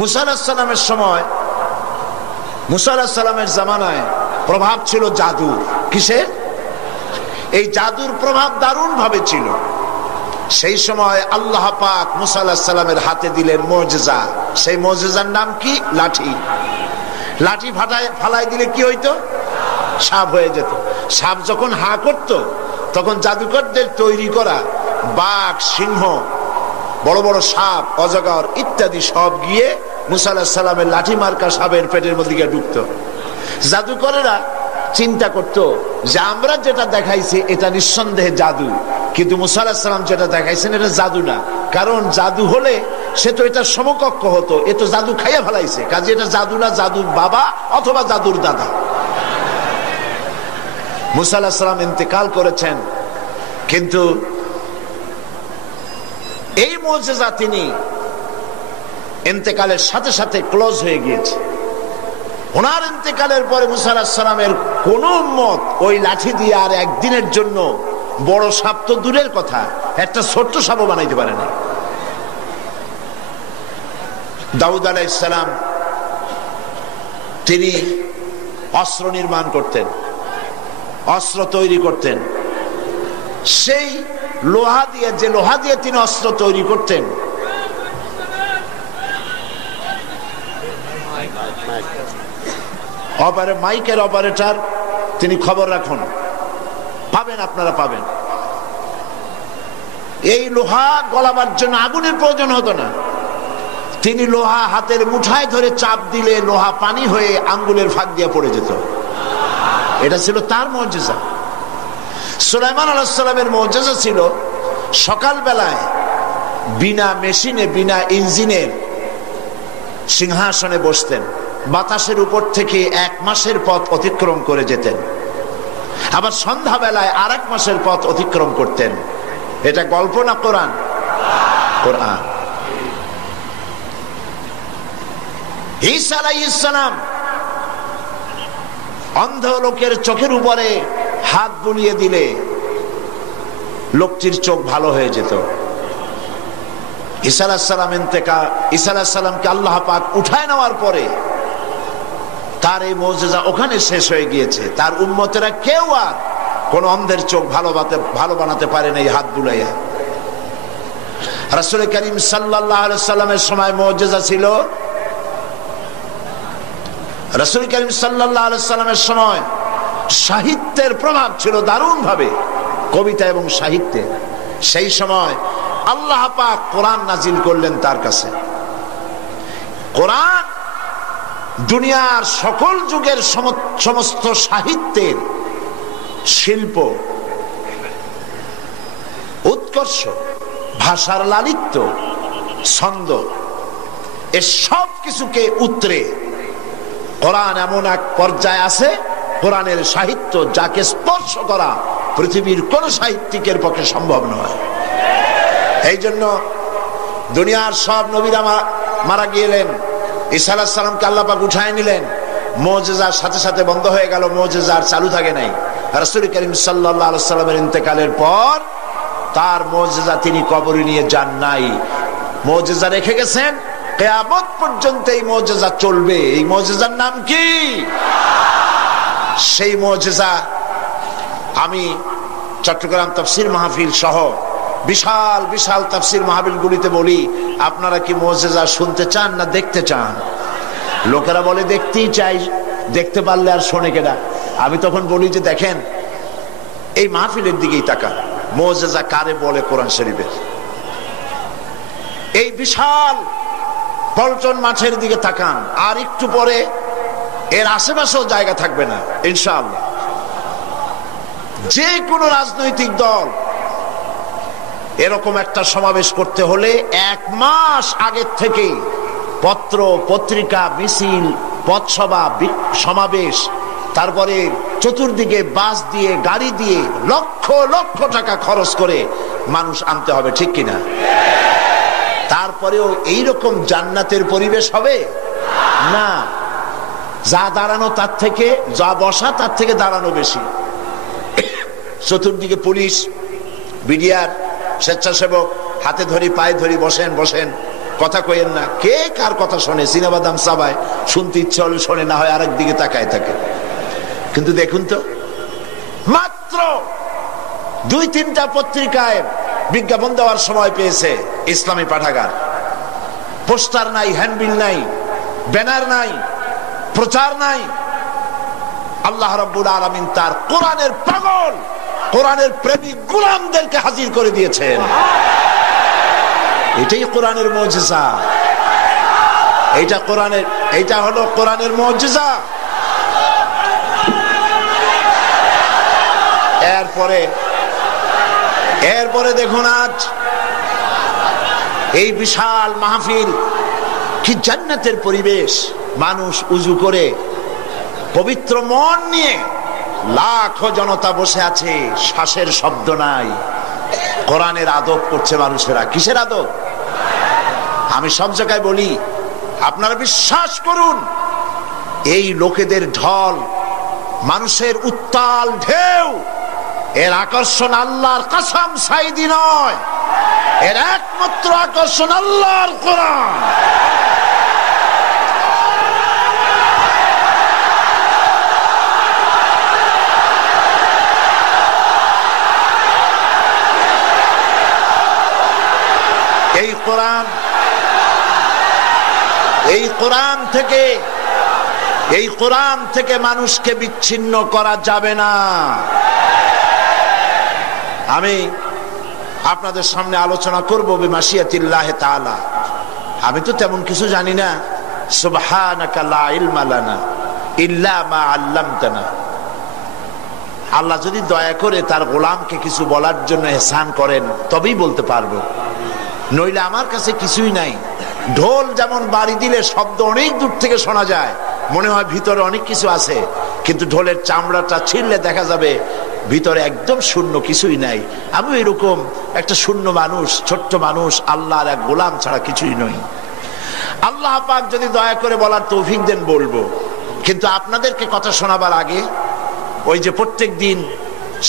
মুসা আলাইহিস সালামের সময়, মুসা আলাইহিস সালামের জামানায় প্রভাব ছিল জাদুর। কিসের? এই জাদুর প্রভাব দারুণ ভাবে ছিল। সেই সময় আল্লাহ পাক মুসা আলাইহিস সালামের হাতে দিলেন মুজিজা। সেই মুজিজার নাম কি? লাঠি। লাঠি ফালাই দিলে কি হইতো? সাপ হয়ে যেত। সাপ যখন হা করত, তখন জাদুকরদের তৈরি করা বাঘ, সিংহ, বড় বড় সাপ, অজগর ইত্যাদি সব গিয়ে মুসা আলাইহিস সালামের লাঠি মার্কা সাপের পেটের মধ্যে গিয়ে ঢুকতো। জাদুকরেরা চিন্তা করত যে আমরা যেটা দেখাইছি এটা নিঃসন্দেহে জাদু, কিন্তু মুসা আলাইহিস সালাম যেটা দেখাইছেন এটা জাদু না। কারণ জাদু হলে সে তো এটা সমকক্ষ হতো, এ তো জাদু খাইয়া ফেলাইছে, কাজে এটা জাদু না, জাদুর বাবা অথবা জাদুর দাদা। মুসা আলাইহিস সালাম ইন্তেকাল করেছেন, কিন্তু এই মুজিজা তিনি ইন্তেকালের সাথে সাথে ক্লোজ হয়ে গিয়েছে। ওনার ইন্তেকালের পরে মুসা আলাইহিস সালামের কোন উম্মত ওই লাঠি দিয়ে আর একদিনের জন্য বড় সাপ তো দূরের কথা, একটা ছোট্ট সাপও বানাইতে পারে না। দাউদ আলাইহিস সালাম তিনি অস্ত্র নির্মাণ করতেন, অস্ত্র তৈরি করতেন। সেই লোহা দিয়ে, যে লোহা দিয়ে তিনি অস্ত্র তৈরি করতেন, মাইকের অপারেটর তিনি খবর রাখুন, পাবেন, আপনারা পাবেন। এই লোহা গলাবার জন্য আগুনের প্রয়োজন হতো না। তিনি লোহা হাতের মুঠায় ধরে চাপ দিলে লোহা পানি হয়ে আঙ্গুলের ফাঁক দিয়ে পড়ে যেত। এটা ছিল তার মুজিজা। সুলাইমান আলাইহিস সালামের মুজিজা ছিল সকাল বেলায় বিনা মেশিনে, বিনা ইঞ্জিনের সিংহাসনে বসতেন, বাতাসের উপর থেকে 1 মাসের পথ অতিক্রম করে যেতেন, আবার সন্ধ্যা বেলায় আর 1 মাসের পথ অতিক্রম করতেন। এটা গল্প না কোরআন? কোরআন। ঈসা আলাইহিস সালাম অন্ধ লোকের চোখের উপরে হাত বুলিয়ে দিলে লোকটির চোখ ভালো হয়ে যেত। ঈসা আলাইহিস সালাম ঈসা আলাইহিস সালামকে আল্লাহ পাক উঠায় নেওয়ার পরে তার এই মুজিজা ওখানে শেষ হয়ে গিয়েছে। তার উম্মতেরা কেউ আর কোন অন্ধের চোখ ভালো বানাতে পারে না এই হাত বুলাইয়া। রাসূল করিম সাল্লাল্লাহু আলাইহি সাল্লামের সময় মুজিজা ছিল, রাসূল করিম সাল্লাল্লাহু আলাইহি সাল্লামের সময় সাহিত্যের প্রভাব ছিল দারুণ ভাবে, কবিতা এবং সাহিত্যে। সেই সময় আল্লাহ পাক কোরআন নাজিল করলেন তার কাছে। কোরআন দুনিয়ার সকল যুগের সমস্ত সাহিত্যের শিল্প, উৎকর্ষ, ভাষার লালিত্য, ছন্দ, এ সব কিছুকে উতরে কোরআন এমন এক পর্যায়ে আছে, কোরআনের সাহিত্য যাকে স্পর্শ করা পৃথিবীর কোন সাহিত্যিকের পক্ষে সম্ভব নয়। এই জন্য দুনিয়ার সব নবীরা মারা গেলেন, ঈসা আলাইহিস সালামকে আল্লাহ পাক উঠায় নিলেন, মুজিজার সাথে সাথে বন্ধ হয়ে গেল, মুজিজা আর চালু থাকে নাই। রাসূল করিম সাল্লাল্লাহু আলাইহি সাল্লামের ইন্তেকালের পর তার মুজিজা তিনি কবরে নিয়ে যান নাই, মুজিজা রেখে গেছেন। কিয়ামত পর্যন্ত এই মুজিজা চলবে। এই মুজিজার নাম কি? সেই মুজিজা আমি চট্টগ্রাম তাফসীর মাহফিল সহ বিশাল বিশাল তাফসীর মাহফিল গুলিতে বলি, আপনারা কি মুজিজা শুনতে চান না দেখতে চান? লোকেরা বলে দেখতেই চাই, দেখতে পারলে আর শোনে কেনা। আমি তখন বলি যে দেখেন, এই মাহফিলের দিকেই তাকান, মুজিজা কারে বলে কোরআন শরীফের। এই বিশাল পল্টন মাঠের দিকে তাকান, আর একটু পরে এর আশেপাশেও জায়গা থাকবে না ইনশাআল্লাহ। যে কোনো রাজনৈতিক দল এরকম একটা সমাবেশ করতে হলে 1 মাস আগের থেকে পত্র পত্রিকা, মিছিল, পথসভা, সমাবেশ, তারপরে চতুর্দিকে বাস দিয়ে, গাড়ি দিয়ে লক্ষ লক্ষ টাকা খরচ করে মানুষ আনতে হবে, ঠিক কিনা? তারপরেও এইরকম জান্নাতের পরিবেশ হবে না। যা দাঁড়ানো তার থেকে, যা বসা তার থেকে দাঁড়ানো বেশি। চতুর্দিকে পুলিশ, বিডিআর, স্বেচ্ছাসেবক, হাতে ধরি পায়ে ধরি বসেন বসেন, কথা কইেন না। কে কার কথা শোনে? সিনেবাদাম চাবায়, শুনতে ইচ্ছা হলে শোনে, না হয় আরেক দিকে তাকায় থাকে। কিন্তু দেখুন তো, মাত্র 2-3টা পত্রিকায় বিজ্ঞাপন দেওয়ার সময় পেয়েছে ইসলামী পাঠাগার। পোস্টার নাই, হ্যান্ডবিল নাই, ব্যানার নাই, প্রচার নাই। আল্লাহ রাব্বুল আলামিন তার কোরআনের পাগল, কোরআনের প্রেমিক গোলামদেরকে হাজির করে দিয়েছেন। এটাই কোরআনের মুজিজা। এইটা হলো কোরআনের মুজিজা। এরপরে দেখুন, আজ এই বিশাল মাহফিল, কি জান্নাতের পরিবেশ। মানুষ উজু করে পবিত্র মন নিয়ে লাখো জনতা বসে আছে, শ্বাসের শব্দ নাই। কোরআনের আদব করছে মানুষেরা। কিসের আদব? আমি সব জায়গায় বলি, আপনারা বিশ্বাস করুন, এই লোকেদের ঢল, মানুষের উত্তাল ঢেউ, এর আকর্ষণ আল্লাহর কসম সাইদি নয়, এর একমাত্র আকর্ষণ আল্লাহর কোরআন। এই কোরআন থেকে মানুষকে বিচ্ছিন্ন করা যাবে না। আমি আপনাদের সামনে আলোচনা করব বিমাশিয়াতিল্লাহ তাআলা। আমি তো তেমন কিছু জানি না। সুবহানাকা লা ইলমা লানা ইল্লা মা আল্লামতানা। আল্লাহ যদি দয়া করে তার গোলামকে কিছু বলার জন্য ইহসান করেন, তবেই বলতে পারবো, নইলে আমার কাছে কিছুই নাই। ঢোল যেমন বাড়ি দিলে শব্দ অনেক দূর থেকে শোনা যায়, মনে হয় ভিতরে অনেক কিছু আছে, কিন্তু ঢোলের চামড়াটা ছিঁড়লে দেখা যাবে ভিতরে একদম শূন্য, কিছুই নাই। আমি এরকম একটা শূন্য মানুষ, ছোট্ট মানুষ, আল্লাহর এক গোলাম ছাড়া কিছুই নই। আল্লাহ পাক যদি দয়া করে বলার তৌফিক দেন বলবো। কিন্তু আপনাদেরকে কথা শোনাবার আগে, ওই যে প্রত্যেক দিন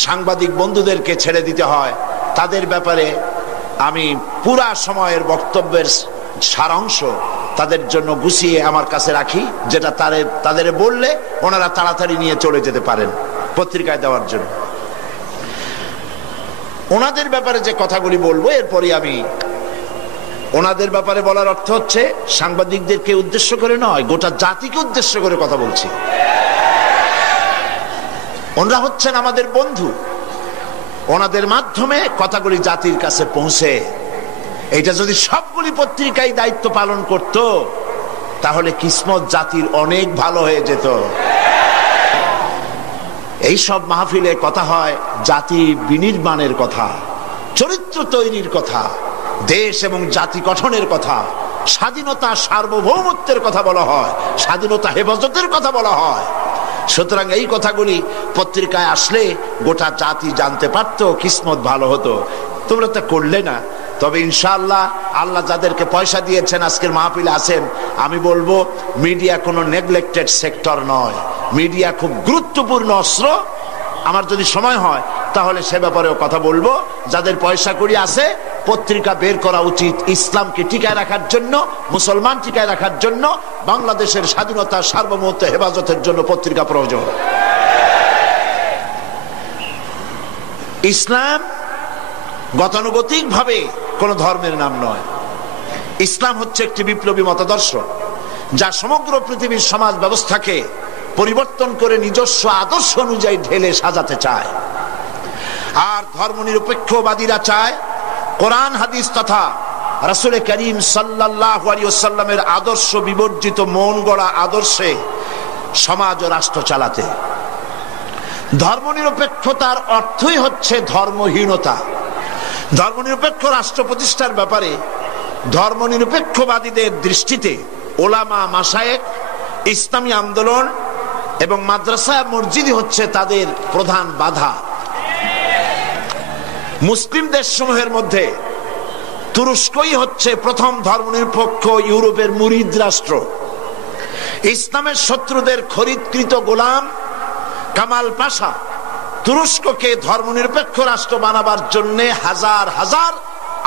সাংবাদিক বন্ধুদেরকে ছেড়ে দিতে হয়, তাদের ব্যাপারে আমি পুরা সময়ের বক্তব্যের সারাংশ তাদের জন্য গুছিয়ে আমার কাছে রাখি, যেটা তাদের বললে ওনারা তাড়াতাড়ি নিয়ে চলে যেতে পারেন পত্রিকায় দেওয়ার জন্য। ওনাদের ব্যাপারে যে কথাগুলি বলবো, এরপরই আমি ওনাদের ব্যাপারে বলার অর্থ হচ্ছে সাংবাদিকদেরকে উদ্দেশ্য করে নয়, গোটা জাতিকে উদ্দেশ্য করে কথা বলছি। ওনারা হচ্ছেন আমাদের বন্ধু। ওনাদের মাধ্যমে কথাগুলি জাতির কাছে পৌঁছে। এটা যদি সবগুলি পত্রিকায় দায়িত্ব পালন করত, তাহলে কিসমত জাতির অনেক ভালো হয়ে যেত। এই সব মাহফিলে কথা হয় জাতি বিনির্মাণের কথা, চরিত্র তৈরির কথা, দেশ এবং জাতি গঠনের কথা, স্বাধীনতা সার্বভৌমত্বের কথা বলা হয়, স্বাধীনতা হেফাজতের কথা বলা হয়। সুতরাং এই কথাগুলি পত্রিকায় আসলে গোটা জাতি জানতে পারত, কিসমত ভালো হতো। তোমরা তা করলে না। তবে ইনশাআল্লাহ আল্লাহ যাদেরকে পয়সা দিয়েছেন আজকের মাহফিলে আছেন, আমি বলবো মিডিয়া কোনো নেগলেক্টেড সেক্টর নয়, মিডিয়া খুব গুরুত্বপূর্ণ অস্ত্র। আমার যদি সময় হয় তাহলে সে ব্যাপারেও কথা বলবো। যাদের পয়সা কড়ি আছে, পত্রিকা বের করা উচিত ইসলামকে টিকায় রাখার জন্য, মুসলমান টিকায় রাখার জন্য, বাংলাদেশের স্বাধীনতা সার্বভৌমত্ব হেফাজতের জন্য পত্রিকা প্রয়োজন। ইসলাম গতানুগতিক ভাবে কোন ধর্মের নাম নয়। ইসলাম হচ্ছে একটি বিপ্লবী মতাদর্শ, যা সমগ্র পৃথিবীর সমাজ ব্যবস্থাকে পরিবর্তন করে নিজস্ব আদর্শ অনুযায়ী ঢেলে সাজাতে চায়। আর ধর্মনিরপেক্ষবাদীরা চায় কোরআন হাদিস তথা রাসূল করিম সাল্লাল্লাহু আলাইহি ওয়াসাল্লামের আদর্শ বিবর্জিত মন গড়া আদর্শে সমাজ ও রাষ্ট্র চালাতে। ধর্মনিরপেক্ষতার অর্থই হচ্ছে ধর্মহীনতা। ধর্মনিরপেক্ষ রাষ্ট্র প্রতিষ্ঠার ব্যাপারে ধর্মনিরপেক্ষবাদীদের দৃষ্টিতে ওলামা, মাশায়েখ, ইসলামী আন্দোলন এবং মাদ্রাসা, মসজিদই হচ্ছে তাদের প্রধান বাধা। মুসলিম দেশসমূহের মধ্যে তুরস্কই হচ্ছে প্রথম ধর্মনিরপেক্ষ ইউরোপের মুরিদ রাষ্ট্র। ইসলামের শত্রুদের খরিদকৃত গোলাম কামাল পাশা তুরস্ককে ধর্মনিরপেক্ষ রাষ্ট্র বানাবার জন্য হাজার হাজার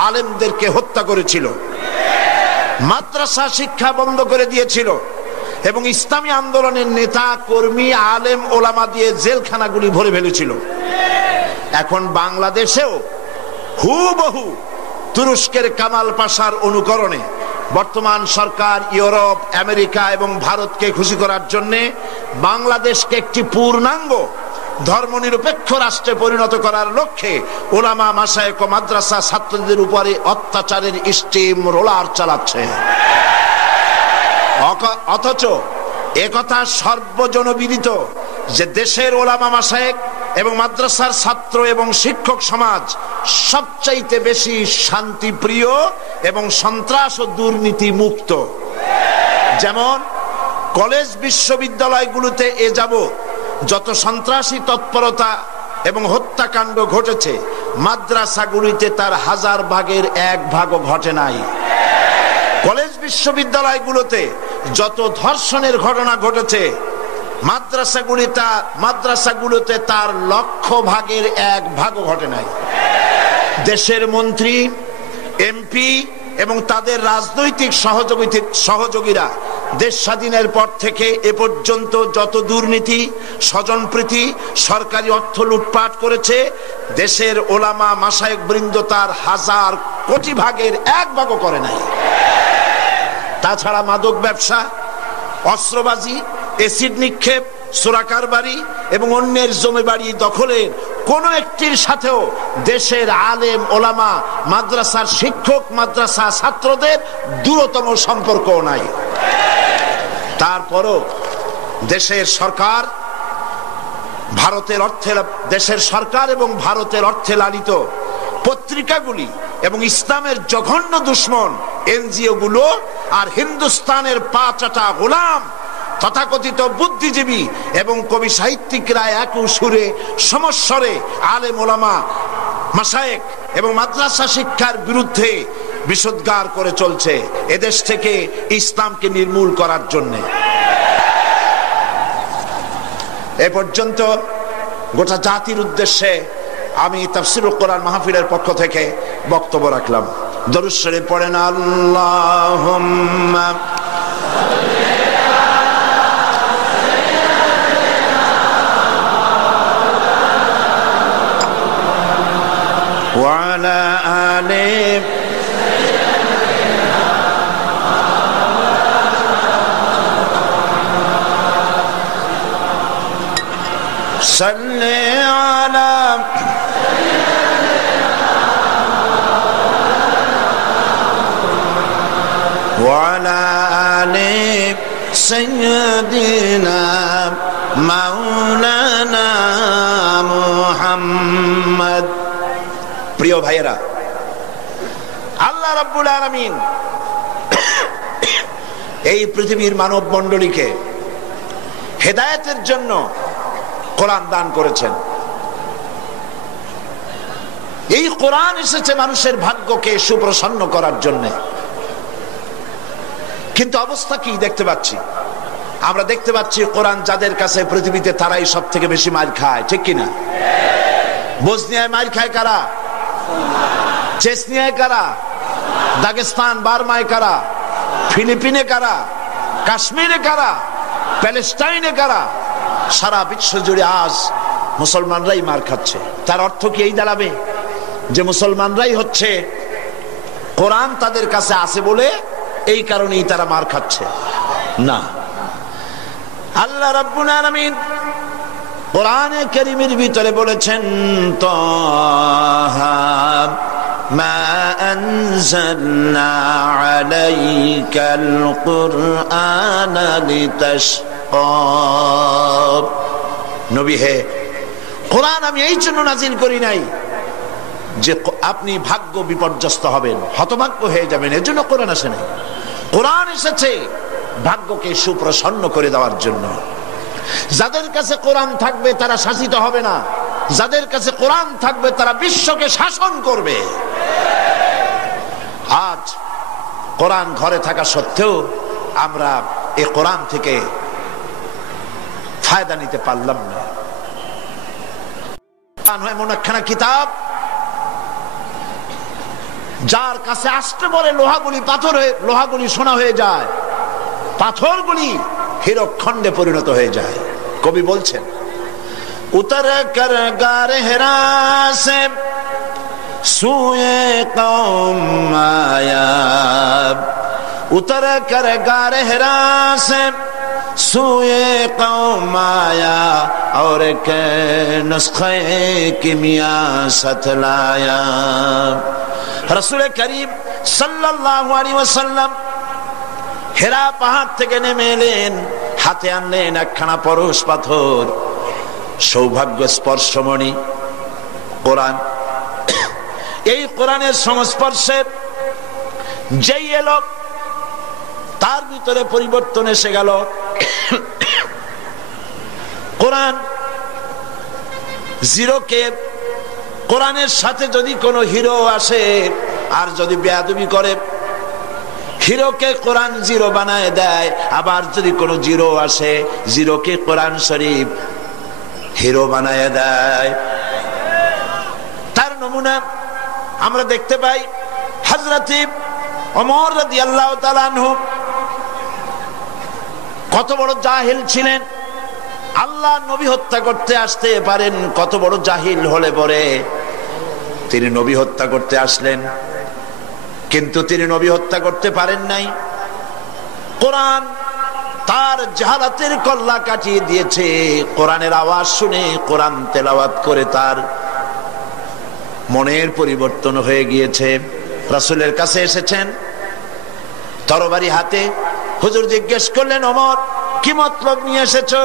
আলেমদেরকে হত্যা করেছিল। মাদ্রাসা শিক্ষা বন্ধ করে দিয়েছিল এবং ইসলামী আন্দোলনের নেতা কর্মী আলেম ওলামা দিয়ে জেলখানাগুলি ভরে ফেলেছিল। এখন বাংলাদেশেও হুবহু তুরস্কের কামাল পাশার অনুকরণে বর্তমান সরকার ইউরোপ, আমেরিকা এবং ভারতকে খুশি করার জন্য বাংলাদেশকে একটি পূর্ণাঙ্গ ধর্মনিরপেক্ষ রাষ্ট্রে পরিণত করার লক্ষ্যে ওলামা, মাশায়েখ ও মাদ্রাসা ছাত্রদের উপরে অত্যাচারের স্টিম রোলার চালাচ্ছে। অথচ একথা সর্বজনবিদিত যে দেশের ওলামা, মাশায়েখ এবং মাদ্রাসার ছাত্র এবং শিক্ষক সমাজ সবচাইতে বেশি শান্তিপ্রিয় এবং সন্ত্রাস ও দুর্নীতি মুক্ত। যেমন কলেজ বিশ্ববিদ্যালয়গুলোতে এ যাবৎ যত সন্ত্রাসী তৎপরতা এবং হত্যাকাণ্ড ঘটেছে, মাদ্রাসাগুলিতে তার 1000 ভাগের 1 ভাগও ঘটে নাই। কলেজ বিশ্ববিদ্যালয়গুলোতে যত ধর্ষণের ঘটনা ঘটেছে, মাদ্রাসাগুলোতে তার 1,00,000 ভাগের 1 ভাগও ঘটে নাই। দেশের মন্ত্রী, এমপি এবং তাদের রাজনৈতিক সহযোগীরা দেশ স্বাধীনের পর থেকে এ পর্যন্ত যত দুর্নীতি, স্বজনপ্রীতি, সরকারি অর্থ লুটপাট করেছে, দেশের ওলামা, মাশায়েখ বৃন্দ তার 1000 কোটি ভাগের 1 ভাগও করে নাই। তাছাড়া মাদক ব্যবসা, অস্ত্রবাজি, এসিড নিক্ষেপ, চোরাকারবারি এবং অন্যের জমি বাড়ি দখলের কোন একটির সাথেও দেশের আলেম, ওলামা, মাদ্রাসার শিক্ষক, মাদ্রাসা ছাত্রদের দূরতম সম্পর্ক নাই। তারপরও দেশের সরকার এবং ভারতের অর্থে লালিত পত্রিকাগুলি এবং ইসলামের জঘন্য দুশ্মন এনজিও গুলো আর হিন্দুস্তানের পাঁচটা গোলাম তথাকথিত বুদ্ধিজীবী এবং কবি সাহিত্যিকরা এক সুরে সমস্বরে আলেম, ওলামা, মাশায়েখ এবং মাদ্রাসা শিক্ষার বিরুদ্ধে বিষোদ্গার করে চলছে এদেশ থেকে ইসলামকে নির্মূল করার জন্য। এ পর্যন্ত গোটা জাতির উদ্দেশ্যে আমি তাফসীরুল কোরআন মাহফিলের পক্ষ থেকে বক্তব্য রাখলাম। দরুদ শরীফ পড়েন। আল্লাহুম্মা ওয়া আলা আলি সাল্লি আলা وعلى آل سيدنا مولانا محمد। প্রিয় ভাইয়েরা, আল্লাহ রাব্বুল আলামিন এই পৃথিবীর মানব মণ্ডলীকে হেদায়েতের জন্য কোরআন দান করেছেন। এই কোরআন এসেছে মানুষের ভাগ্যকে সুপ্রসন্ন করার জন্য। কিন্তু অবস্থা কি দেখতে পাচ্ছি? আমরা দেখতে পাচ্ছি কোরআন যাদের কাছে পৃথিবীতে তারাই সব থেকে বেশি মার খায়, ঠিক কিনা? বসনিয়ায় মার খায় কারা? চেচনিয়ায় কারা? দাগেস্তান, বার্মায় কারা? ফিলিপিনে কারা? কাশ্মীরে কারা? প্যালেস্টাইনে কারা? সারা বিশ্ব জুড়ে আজ মুসলমানরাই মার খাচ্ছে। তার অর্থ কি এই দাঁড়াবে যে মুসলমানরাই হচ্ছে কোরআন তাদের কাছে আছে বলে এই কারণেই তারা মার খাচ্ছে? না। আল্লাহ রাব্বুল আলামিন কোরআনে কারীমের ভিতরে বলেছেন, তাহা মা আনজালনা আলাইকাল কুরআনা লিতাশকা। নবী হে, কোরআন আমি এই জন্য নাজিল করি নাই যে আপনি ভাগ্য বিপর্যস্ত হবেন, হতভাগ্য হয়ে যাবেন, এর জন্য কোরআন আসে নাই। কোরআন এসেছে ভাগ্যকে সুপ্রসন্ন করে দেওয়ার জন্য। যাদের কাছে কোরআন থাকবে তারা শাসিত হবে না, যাদের কাছে কোরআন থাকবে তারা বিশ্বকে শাসন করবে। আজ কোরআন ঘরে থাকা সত্ত্বেও আমরা এই কোরআন থেকে ফায়দা নিতে পারলাম না। এমন একখানা কিতাব যার কাছে আসতে বলে লোহাগুলি পাথর হয়ে, লোহাগুলি সোনা হয়ে যায়, পাথরগুলি হীরকখণ্ডে পরিণত হয়ে যায়। কবি বলছেন উতর কর গারে হেরা সে সুয়ে কওম আয়া, उतर कर गारे हिरा से सूए कौम आया और के नुस्खे किमिया सतलाया। रसूल करीम सल्लल्लाहु अलैहि वसल्लम हिरा পাহাড় থেকে নেমে এলেন, হাতে আনলেন একখানা পরশ পাথর, সৌভাগ্য স্পর্শমণি কোরআন। এই কোরআনের সংস্পর্শে যেই এলো তার ভিতরে পরিবর্তন এসে গেল। কোরআন জিরোকে, কোরআনের সাথে যদি কোনো হিরো আসে আর যদি বেয়াদবি করে, হিরোকে কোরআন জিরো বানায় দেয়। আবার যদি কোনো জিরো আসে, জিরোকে কোরআন শরীফ হিরো বানায় দেয়। তার নমুনা আমরা দেখতে পাই হযরত ওমর রাদিয়াল্লাহু তাআলা আনহু কত বড় জাহিল ছিলেন। আল্লাহ নবী হত্যা করতে আসতে পারেন, কত বড় জাহিল হলে পরে তিনি নবী হত্যা করতে আসলেন, কিন্তু তিনি নবী হত্যা করতে পারেন নাই। কোরআন তার জাহালাতের কল্লা কাটিয়ে দিয়েছে। কোরআনের আওয়াজ শুনে, কোরআন তেলাওয়াত করে তার মনের পরিবর্তন হয়ে গিয়েছে। রাসূলের কাছে এসেছেন তরবারি হাতে। হুজুর জিজ্ঞেস করলেন, ওমর কি মতলব নিয়ে এসেছো?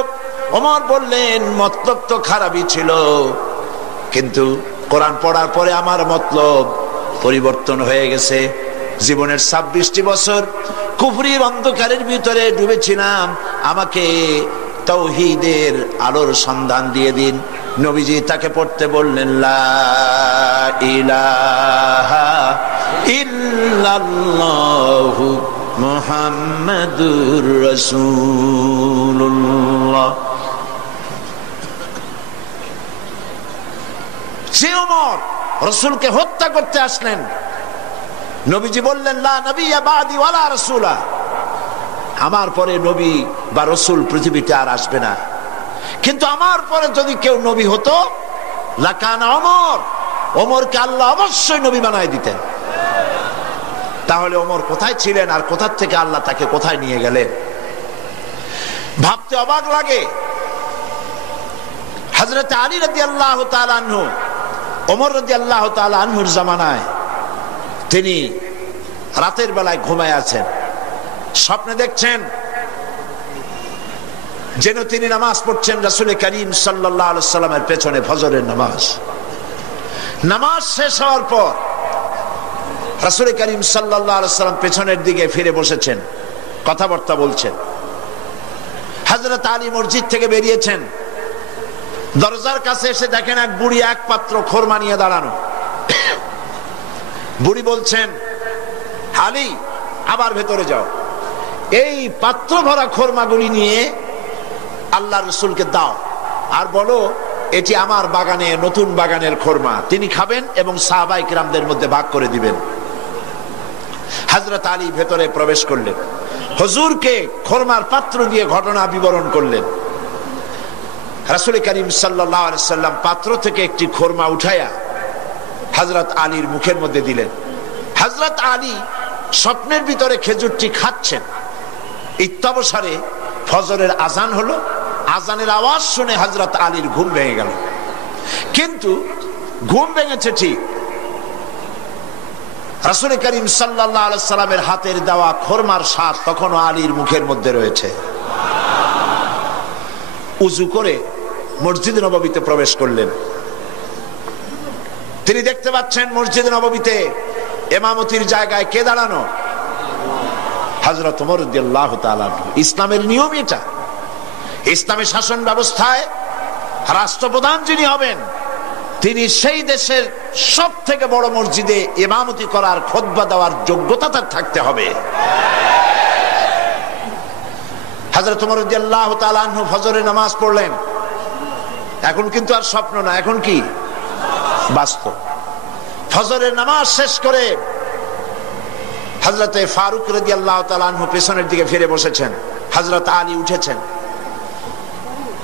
ওমর বললেন, মতলব তো খারাপই ছিল, কিন্তু কোরআন পড়ার পরে আমার মতলব পরিবর্তন হয়ে গেছে। জীবনের 26টি বছর কুফরির অন্ধকারের ভিতরে ডুবেছিলাম, আমাকে তাওহীদের আলোর সন্ধান দিয়ে দিন। নবীজি তাকে পড়তে বললেন, লা ইলাহা ইল্লাল্লাহু মুহাম্মাদুর রাসূলুল্লাহ। সে ওমর রাসূলকে হত্যা করতে আসলেন। নবীজি বললেন, লা নবিয়্যা বাদি ওয়ালা রাসূলা, আমার পরে নবী বা রাসূল পৃথিবীতে আর আসবে না, কিন্তু আমার পরে যদি কেউ নবী হতো লাকানা ওমর, ওমরকে আল্লাহ অবশ্যই নবী বানায় দিতেন। তাহলে ওমর কোথায় ছিলেন আর কোথা থেকে আল্লাহ তাকে কোথায় নিয়ে গেলেন? ভাবতে অবাক লাগে। হযরত আলী রাদিয়াল্লাহু তাআলা আনহু, ওমর রাদিয়াল্লাহু তাআলা আনহুর জামানায় তিনি রাতের বেলায় ঘুমায় আছেন, স্বপ্নে দেখছেন যেন তিনি নামাজ পড়ছেন রাসূল করিম সাল্লাল্লাহু আলাইহি ওয়াসাল্লামের পেছনে, ফজরের নামাজ। নামাজ শেষ হওয়ার পর রাসূল করিম সাল্লাল্লাহু আলাইহি ওয়াসাল্লাম পেছনের দিকে ফিরে বসেছেন, কথাবার্তা বলছেন। হযরত আলী মসজিদ থেকে বেরিয়েছেন, দরজার কাছে এসে দেখেন এক বুড়ি এক পাত্র খোরমা নিয়ে দাঁড়ানো। বুড়ি বলছেন, আলী আবার ভেতরে যাও, এই পাত্র ভরা খোরমাগুলি নিয়ে আল্লাহর রাসূলকে দাও আর বলো এটি আমার বাগানে, নতুন বাগানের খোরমা, তিনি খাবেন এবং সাহাবায়ে কিরামদের মধ্যে ভাগ করে দিবেন। হযরত আলী ভেতরে প্রবেশ করলেন, হুজুরকে খোরমার পাত্র দিয়ে ঘটনা বিবরণ করলেন। রাসূল করিম সাল্লাল্লাহু আলাইহি সাল্লাম পাত্র থেকে একটি খোরমা উঠায়া হযরত আলীর মুখের মধ্যে দিলেন। হযরত আলী স্বপ্নের ভিতরে খেজুরটি খাচ্ছেন। ইত্যাবসারে ফজরের আজান হলো। আজানের আওয়াজ শুনে হযরত আলীর ঘুম ভেঙে গেল। কিন্তু ঘুম ভেঙেছে ঠিক, রাসূল করিম সাল্লাল্লাহু আলাইহি সাল্লামের হাতের দেওয়া খোরমার স্বাদ তখনও আলীর মুখের মধ্যে রয়েছে। উযু করে মসজিদ নববীতে প্রবেশ করলেন। তিনি দেখতে পাচ্ছেন মসজিদ নববীতে ইমামতির জায়গায় কে দাঁড়ানো? হযরত ওমর রাদিয়াল্লাহু তাআলা। ইসলামের নিয়ম এটা। ইসলামী শাসন ব্যবস্থায় রাষ্ট্রপ্রধান যিনি হবেন তিনি সেই দেশের সব থেকে বড় মসজিদে ইমামতি করার, খুতবা দেওয়ার যোগ্যতা তার থাকতে হবে। হযরত ওমর রাদিয়াল্লাহু তাআলা আনহু ফজরের নামাজ পড়লেন। এখন কিন্তু আর স্বপ্ন না, এখন কি বাস্তব। ফজরের নামাজ শেষ করে হযরতে ফারুক রাদিয়াল্লাহু তাআলা আনহু পেছনের দিকে ফিরে বসেছেন, হযরত আলী উঠেছেন।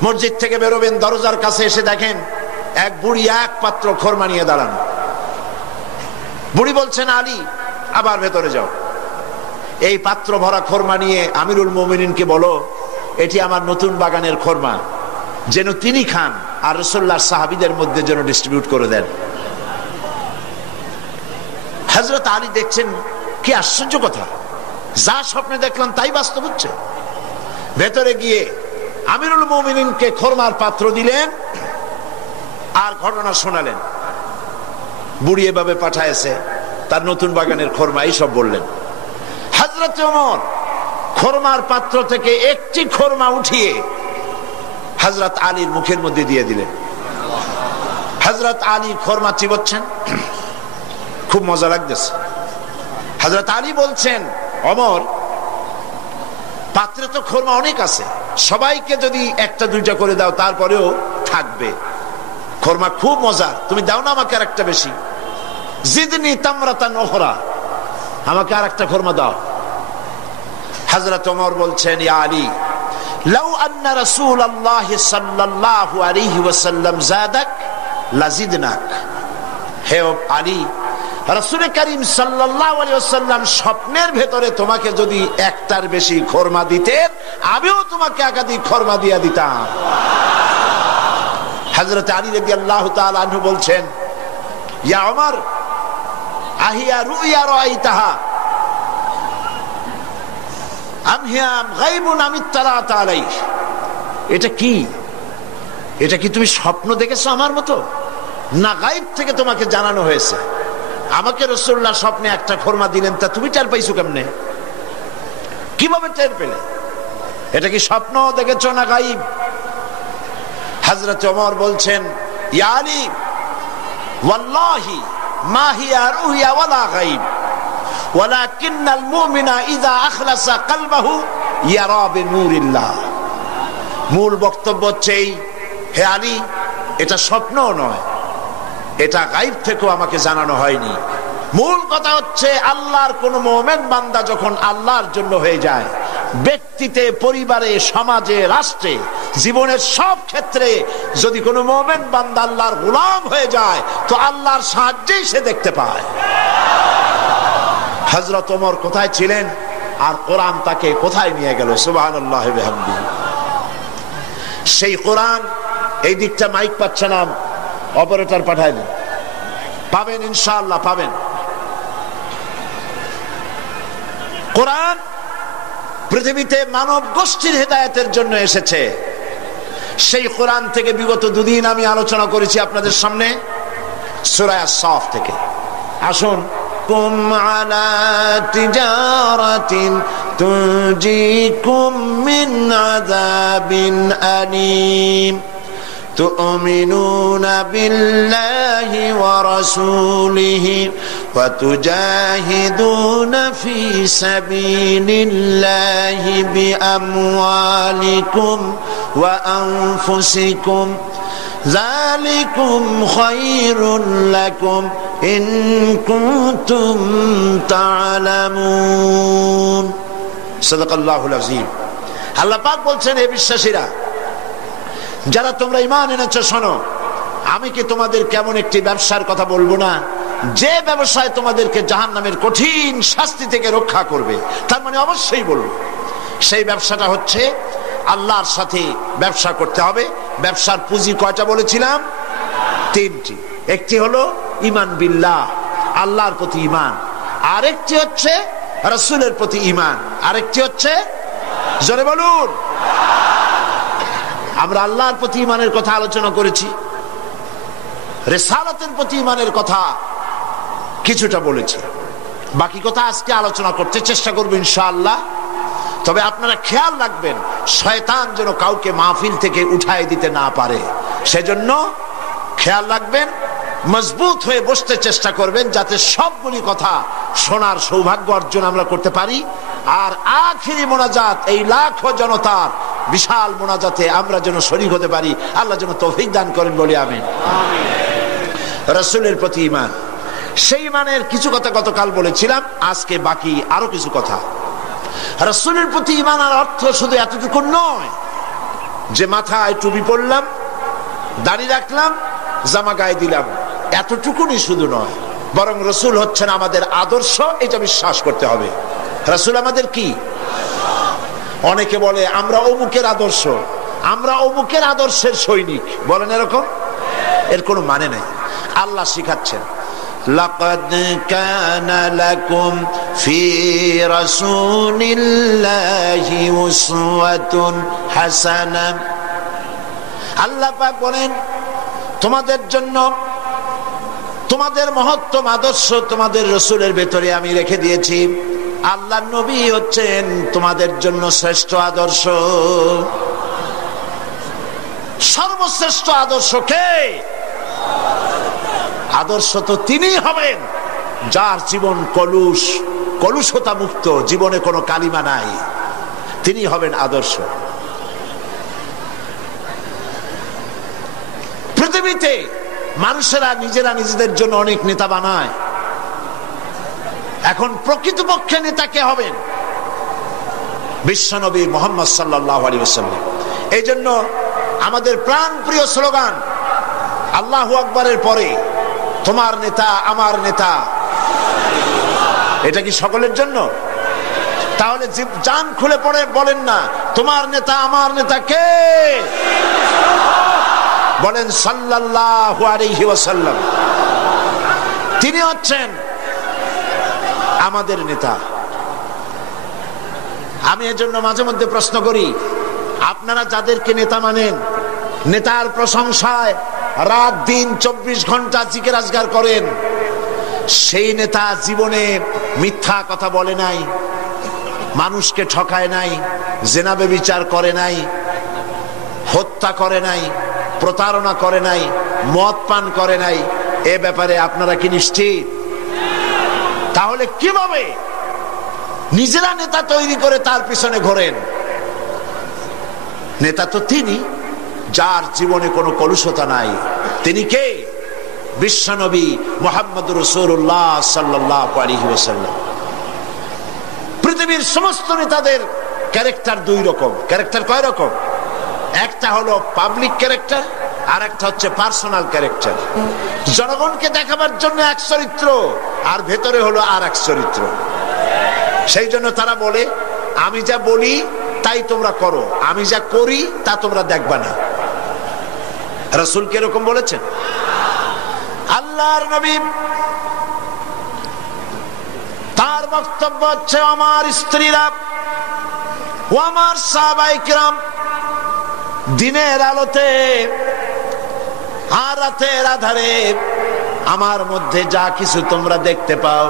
মসজিদ থেকে বেরোবেন, দরজার কাছে এসে দেখেন এক বুড়ি এক পাত্র খরমা নিয়ে দাঁড়ানো। বুড়ি বলছেন, আলী আবার ভেতরে যাও, এই পাত্র ভরা খরমা নিয়ে আমিরুল মুমিনিনকে বলো এটি আমার নতুন বাগানের খরমা, যেন তিনি খান আর রাসূলুল্লাহর সাহাবীদের মধ্যে যেন ডিস্ট্রিবিউট করে দেন। হযরত আলী দেখছেন কি আশ্চর্য কথা, যা স্বপ্নে দেখলাম তাই বাস্তব হচ্ছে। ভেতরে গিয়ে আমিরুল মুমিনিনকে খরমার পাত্র দিলেন আর ঘটনা শোনালেন। বুড়ি এভাবে পাঠায়েছে তার নতুন বাগানের খরমা, এই সব বললেন। হযরত ওমর খরমার পাত্র থেকে একটি খরমা উঠিয়ে হযরত আলীর মুখের মধ্যে দিয়ে দিলেন। হযরত আলী খরমা চিবোচ্ছেন, খুব মজা লাগতেছে। হযরত আলী বলছেন, ওমর পাত্রে তো খরমা অনেক আছে, সবাইকে যদি একটা দুইটা করে দাও তারপরেও থাকবে, খরমা খুব মজা, তুমি দাও না আমাকে আর একটা বেশি। জিদনি তামরাতান উখরা, আমাকে আর একটা খরমা দাও। হযরত ওমর বলছেন, ইয়া আলী লাউ আন্না রাসূলুল্লাহ সাল্লাল্লাহু আলাইহি ওয়াসাল্লাম যাদাক লাজিদনাক। হে আলী, রাসূল করিম সাল্লাল্লাহু আলাইহি ওয়াসাল্লাম স্বপ্নের ভেতরে তোমাকে যদি একটার বেশি খরমা দিতেন, আমিও তোমাকে একাধিক খরমা দিয়ে দিতাম। হযরত আলী রাদিয়াল্লাহু তাআলা আনহু বলছেন, ইয়া ওমর আহিয়া রুইয়া রাআইতাহা আম হিয়া গায়বুন আম ইত্তালাত আলাইহি। এটা কি, এটা কি তুমি স্বপ্ন দেখেছো আমার মতো, না গায়ব থেকে তোমাকে জানানো হয়েছে? আমাকে রাসূলুল্লাহ স্বপ্নে একটা খরমা দিলেন, তা তুমি টের পাইছো কেমনে, কিভাবে টের পেলে? এটা কি স্বপ্ন দেখেছো না গায়ব? হযরত ওমর বলছেন, ইয়া আলী ওয়াল্লাহি মা হিয়া রুইয়া ওয়ালা গায়ব ওয়ালাকিন্নাল মুমিনা ইযা আখলাসা কলবাহু ইয়ারা বিনূরিল্লাহ। মূল বক্তব্য হচ্ছে, হে আলী এটা স্বপ্নও নয়, এটা গায়ব থেকেও আমাকে জানানো হয়নি। মূল কথা হচ্ছে, আল্লাহর কোন মুমিন বান্দা যখন আল্লাহর জন্য হয়ে যায়, ব্যক্তিতে, পরিবারে, সমাজে, রাষ্ট্রে, জীবনের সব ক্ষেত্রে যদি কোনো মুমিন বান্দা আল্লাহর গোলাম হয়ে যায়, তো আল্লাহর সাহায্যেই সে দেখতে পায়। হযরত ওমর কোথায় ছিলেন আর কোরআন তাকে কোথায় নিয়ে গেল? সুবহানাল্লাহি ওয়া বিহামদিহি। সেই কোরআন, এই দিকটা মাইক পাচ্ছে না, অপারেটর পাঠায় দেন, পাবেন ইনশাআল্লাহ পাবেন। কোরআন পৃথিবীতে মানব গোষ্ঠীর হেদায়েতের জন্য এসেছে। সেই কোরআন থেকে বিগত দুদিন আমি আলোচনা করেছি আপনাদের সামনে সূরা আস-সাফ থেকে। আসুন, কুম আলা তিজারাতিন তুনজিকুম মিন আযাবিন আলীম তুমিনুনা বিল্লাহি ওয়া রাসূলিহি ওয়া তুজাহিদুনা ফি সাবিলিল্লাহি বিআমওয়ালিকুম ওয়া আনফুসিকুম যালিকুম খায়রুল লাকুম ইন কুনতুম তা'লামুন। সাদাকাল্লাহুল আযীম। আল্লাহ পাক বলছেন, হে বিশ্বাসীরা, যারা তোমরা ঈমান এনেছো, শোনো, আমি কি তোমাদের কেমন একটি ব্যবসার কথা বলবো না, যে ব্যবসায় তোমাদেরকে জাহান্নামের কঠিন শাস্তি থেকে রক্ষা করবে? তার মানে অবশ্যই বলবো, সেই ব্যবসাটা হচ্ছে আল্লাহর সাথে ব্যবসা করতে হবে। ব্যবসার পুঁজি কয়টা বলেছিলাম? তিনটি। একটি হলো ঈমান বিল্লাহ, আল্লাহর প্রতি ঈমান, আরেকটি হচ্ছে রাসূলের প্রতি ঈমান, আরেকটি হচ্ছে, জোরে বলুন, আমরা আল্লাহর প্রতি ঈমানের কথা আলোচনা করেছি, রিসালাতের প্রতি ঈমানের কথা কিছুটা বলেছি, বাকি কথা আজকে আলোচনা করতে চেষ্টা করব ইনশাআল্লাহ। তবে আপনারা খেয়াল রাখবেন, শয়তান যেন কাউকে মাহফিল থেকে উঠায় দিতে না পারে, সেজন্য খেয়াল রাখবেন, মজবুত হয়ে বসতে চেষ্টা করবেন, যাতে সবগুলি কথা শোনার সৌভাগ্য অর্জন আমরা করতে পারি। আর আখিরি মোনাজাত, এই লাখো জনতার বিশাল মোনাজাতে আমরা যেন শরীক হতে পারি। আল্লাহ যেন তৌফিক দান করেন, বলি আমিন। রাসূলের প্রতি ঈমান, সেই ইমানের কিছু কথা গতকাল বলেছিলাম, আজকে বাকি আরো কিছু কথা। রাসূলের প্রতি ইমানের অর্থ শুধু এতটুকু নয় যে মাথায় টুপি পরলাম, দাড়ি রাখলাম, জামা গায়ে দিলাম, এতটুকুনি শুধু নয়, বরং রাসূল হচ্ছেন আমাদের আদর্শ, এটা বিশ্বাস করতে হবে। রাসূল আমাদের কি? অনেকে বলে আমরা অমুকের আদর্শ, আমরা অমুকের আদর্শের সৈনিক, বলেন এরকম? এর কোনো মানে নেই। আল্লাহ শিখাচ্ছেন, লাকাদ কানা লাকুম ফি রাসূলিল্লাহি উসওয়াতুন হাসানাহ। আল্লাহ পাক বলেন তোমাদের জন্য তোমাদের মহত্তম আদর্শ তোমাদের রাসূলের ভেতরে আমি রেখে দিয়েছি। আল্লাহর নবী হচ্ছেন তোমাদের জন্য শ্রেষ্ঠ আদর্শ। সর্বশ্রেষ্ঠ আদর্শ কে? আদর্শ তো তিনিই হবেন যার জীবন কলুষতা মুক্ত, জীবনে কোনো কালিমা নাই, তিনি হবেন আদর্শ। পৃথিবীতে মানুষেরা নিজেরা নিজেদের জন্য অনেক নেতা বানায়। এখন প্রকৃতপক্ষে নেতা কে হবেন? বিশ্বনবী মুহাম্মদ সাল্লাল্লাহু আলাইহি ওয়াসাল্লাম। এই জন্য আমাদের প্রাণ প্রিয় স্লোগান আল্লাহু আকবারের পরে তোমার নেতা আমার নেতা, এটা কি সকলের জন্য? তাহলে জান খুলে পড়ে বলেন না তোমার নেতা আমার নেতা কে? বলেন সাল্লাল্লাহু আলাইহি ওয়াসাল্লাম। তিনি হচ্ছেন আমাদের নেতা। আমি এজন্য মাঝে মধ্যে প্রশ্ন করি, আপনারা যাদেরকে নেতা মানেন, নেতার প্রশংসায় রাত দিন 24 ঘন্টা জিকির আজগার করেন, সেই নেতা জীবনে মিথ্যা কথা বলে নাই, মানুষকে ঠকায় নাই, জেনা ব্যভিচার করে নাই, হত্যা করে নাই, প্রতারণা করে নাই, মদ পান করে নাই, এ ব্যাপারে আপনারা কি নিশ্চিত? তাহলে কিভাবে নিজেরা নেতা তৈরি করে তার পিছনে ঘোরেন? নেতা তো তিনি যার জীবনে কোনো কলুষতা নাই। তিনি কে? বিশ্বনবী মুহাম্মদুর রাসূলুল্লাহ সাল্লাল্লাহু আলাইহি ওয়াসাল্লাম। পৃথিবীর সমস্ত নেতাদের ক্যারেক্টার দুই রকম। ক্যারেক্টার কয় রকম? একটা হলো পাবলিক ক্যারেক্টার, আর একটা হচ্ছে পার্সোনাল ক্যারেক্টার। জনগণকে দেখাবার জন্য এক চরিত্র, আর ভেতরে হলো আর এক চরিত্র। সেই জন্য তারা বলে আমি যা বলি তাই তোমরা করো, আমি যা করি তা তোমরা দেখবা না। রাসূল কি এরকম বলেছেন? আল্লাহর নবী তার বক্তব্য হচ্ছে আমার স্ত্রীরা ও আমার সাহাবায়ে কিরাম দিনের আলোতে আর রাতের আধারে আমার মধ্যে যা কিছু তোমরা দেখতে পাও,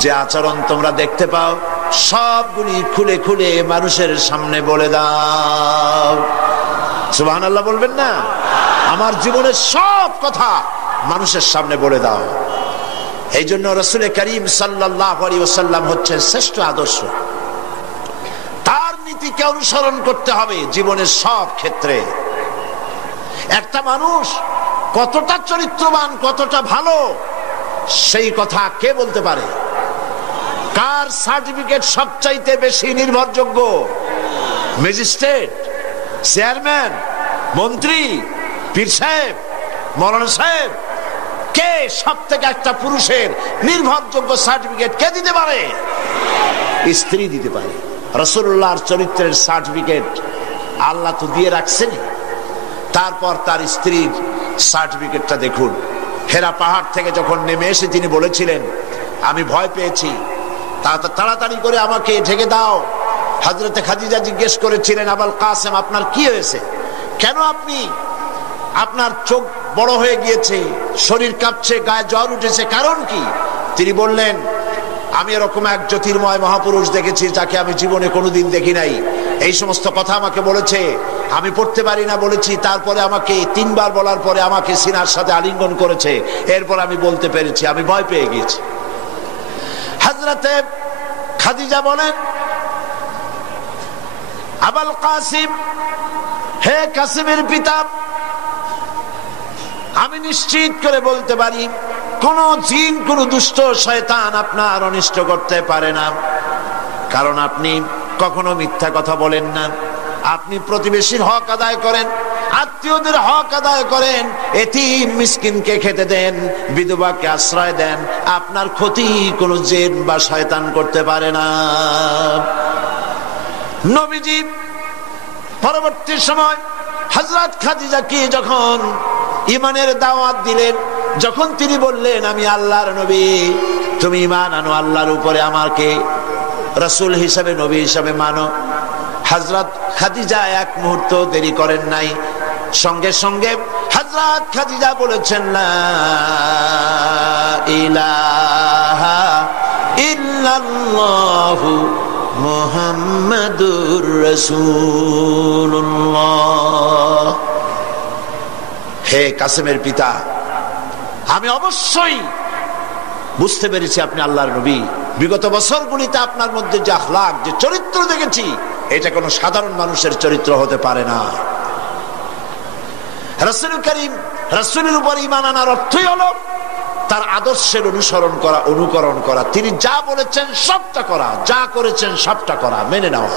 যে আচরণ তোমরা দেখতে পাও, সবগুলি খুলে খুলে মানুষের সামনে বলে দাও। সুবহানাল্লাহ বলবেন না? আমার জীবনের সব কথা মানুষের সামনে বলে দাও। এই জন্য রাসূল করিম সাল্লাল্লাহু আলাইহি ওয়াসাল্লাম হচ্ছেন শ্রেষ্ঠ আদর্শ। তার নীতিকে অনুসরণ করতে হবে জীবনের সব ক্ষেত্রে। একটা মানুষ কতটা চরিত্রবান, কতটা ভালো, সেই কথা কে বলতে পারে? কার সার্টিফিকেট সবচাইতে বেশি নির্ভরযোগ্য? ম্যাজিস্ট্রেট, চেয়ারম্যান, মন্ত্রী, পীর সাহেব, মৌলানা সাহেব? কে সব থেকে একটা পুরুষের নির্ভরযোগ্য সার্টিফিকেট কে দিতে পারে? স্ত্রী দিতে পারে। রাসূলুল্লাহর চরিত্রের সার্টিফিকেট আল্লাহ তো দিয়ে রাখছেন। তারপর তার স্ত্রীর সার্টিফিকেটটা দেখুন। হেরা পাহাড় থেকে যখন নেমে এসে তিনি বলেছিলেন আমি ভয় পেয়েছি, তাড়াতাড়ি করে আমাকে ঢেকে দাও। হযরতে খাদিজা জিজ্ঞেস করেছিলেন আবুল কাসেম আপনার কি হয়েছে? কেন আপনি, আপনার চোখ বড় হয়ে গিয়েছে, শরীর কাঁপছে, গায়ে জ্বর উঠেছে, কারণ কি? তিনি বললেন আমি এরকম এক জ্যোতির্ময় মহাপুরুষ দেখেছি যাকে আমি জীবনে কোনোদিন দেখি নাই। এই সমস্ত কথা আমাকে বলেছে, আমি পড়তে পারি না বলেছি, তারপরে আমাকে 3 বার বলার পরে আমাকে সিনার সাথে আলিঙ্গন করেছে, এরপর আমি বলতে পেরেছি, আমি ভয় পেয়ে গিয়েছি। হযরতে খাদিজা বলেন আবুল কাসিম, হে কাসিমের পিতা, আমি নিশ্চিত করে বলতে পারি কোন জিন, কোন দুষ্ট শয়তান আপনার অনিষ্ট করতে পারে না, কারণ আপনি কখনো মিথ্যা কথা বলেন না। আপনি প্রতিবেশীর হক আদায় করেন, আত্মীয়দের হক আদায় করেন, এতিম মিসকিনকে খেতে দেন, বিধবাকে আশ্রয় দেন। আপনার ক্ষতি কোনো জিন বা শয়তান করতে পারে না। নবীজি পরবর্তী সময় হযরত খাদিজাকে যখন ঈমানের দাওয়াত দিলেন, যখন তিনি বললেন আমি আল্লাহর নবী, তুমি ঈমান আনো আল্লাহর উপরে, আমাকে রাসূল হিসেবে নবী হিসেবে মানো, হযরত খাদিজা এক মুহূর্ত দেরি করেন নাই, সঙ্গে সঙ্গে হযরত খাদিজা বলেছেন লা ইলাহা ইল্লাল্লাহু মুহাম্মাদুর রাসূলুল্লাহ। হে কাসেমের পিতা, আমি অবশ্যই বুঝতে পেরেছি আপনি আল্লাহর নবী। বিগত বছরগুলিতে আপনার মধ্যে যে আখলাক, যে চরিত্র দেখেছি, এটা কোনো সাধারণ মানুষের চরিত্র হতে পারে না। রাসূল করিম রাসূলের উপর ঈমান আনার অর্থই হলো তার আদর্শের অনুসরণ করা, অনুকরণ করা। তিনি যা বলেছেন সবটা করা, যা করেছেন সবটা করা, মেনে নেওয়া।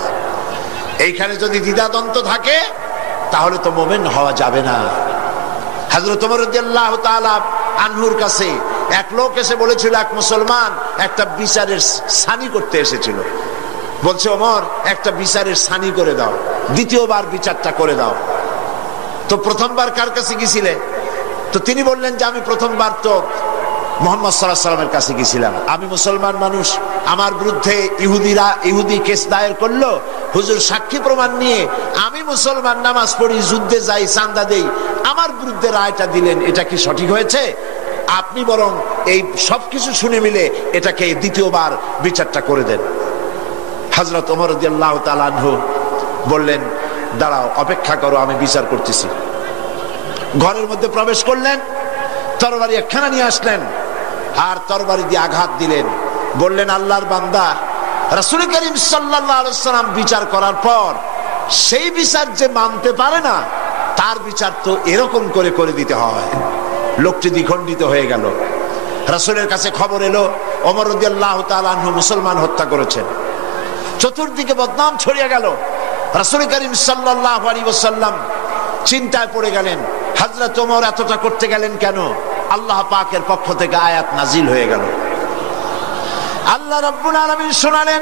এইখানে যদি দ্বিধাদ্বন্দ্ব থাকে তাহলে তো মুমিন হওয়া যাবে না। হযরত ওমর রাদিয়াল্লাহু তাআলা আনহুর কাছে এক লোক এসে বলেছিল, এক মুসলমান একটা বিচারের সানি করতে এসেছিল। বলছে, ওমর একটা বিচারের সানি করে দাও, দ্বিতীয়বার বিচারটা করে দাও। তো প্রথমবার কার কাছে গিয়েছিলে? তো তিনি বললেন যে আমি প্রথমবার তো মুহাম্মদ সাল্লাল্লাহু আলাইহি ওয়াসাল্লামের কাছে গিয়েছিলাম। আমি মুসলমান মানুষ, আমার বিরুদ্ধে ইহুদি কেস দায়ের করলো, হুজুর সাক্ষী প্রমাণ নিয়ে আমি মুসলমান, নামাজ পড়ি, যুদ্ধে যাই, চাঁদা দেই, আমার বিরুদ্ধে রায়টা দিলেন, এটা কি সঠিক হয়েছে? আপনি বরং এই সবকিছু শুনে মিলে এটাকে দ্বিতীয়বার বিচারটা করে দেন। হযরত ওমর রাদিয়াল্লাহু তাআলা আনহু বললেন, দাঁড়াও, অপেক্ষা করো, আমি বিচার করতেছি। ঘরের মধ্যে প্রবেশ করলেন, তরবারি একখানা নিয়ে আসলেন, আর তরবারি দিয়ে আঘাত দিলেন। বললেন, আল্লাহর বান্দা, রাসূল করিম সাল্লাল্লাহু আলাইহি ওয়াসাল্লাম বিচার করার পর সেই বিচার যে মানতে পারে না, তার বিচার তো এরকম করে করে দিতে হয়। লোকটি দ্বিখণ্ডিত হয়ে গেল। রাসূলের কাছে খবর এলো, ওমর রাদিয়াল্লাহু তাআলা আনহু মুসলমান হত্যা করেছেন। চতুর্দিকে বদনাম ছড়িয়ে গেল। রাসূল করিম সাল্লাল্লাহু আলাইহি ওয়াসাল্লাম চিন্তায় পড়ে গেলেন, হযরত ওমর এতটা করতে গেলেন কেন? আল্লাহ পাকের পক্ষ থেকে আয়াত নাজিল হয়ে গেল। আল্লাহ রাব্বুল আলামিন শোনালেন,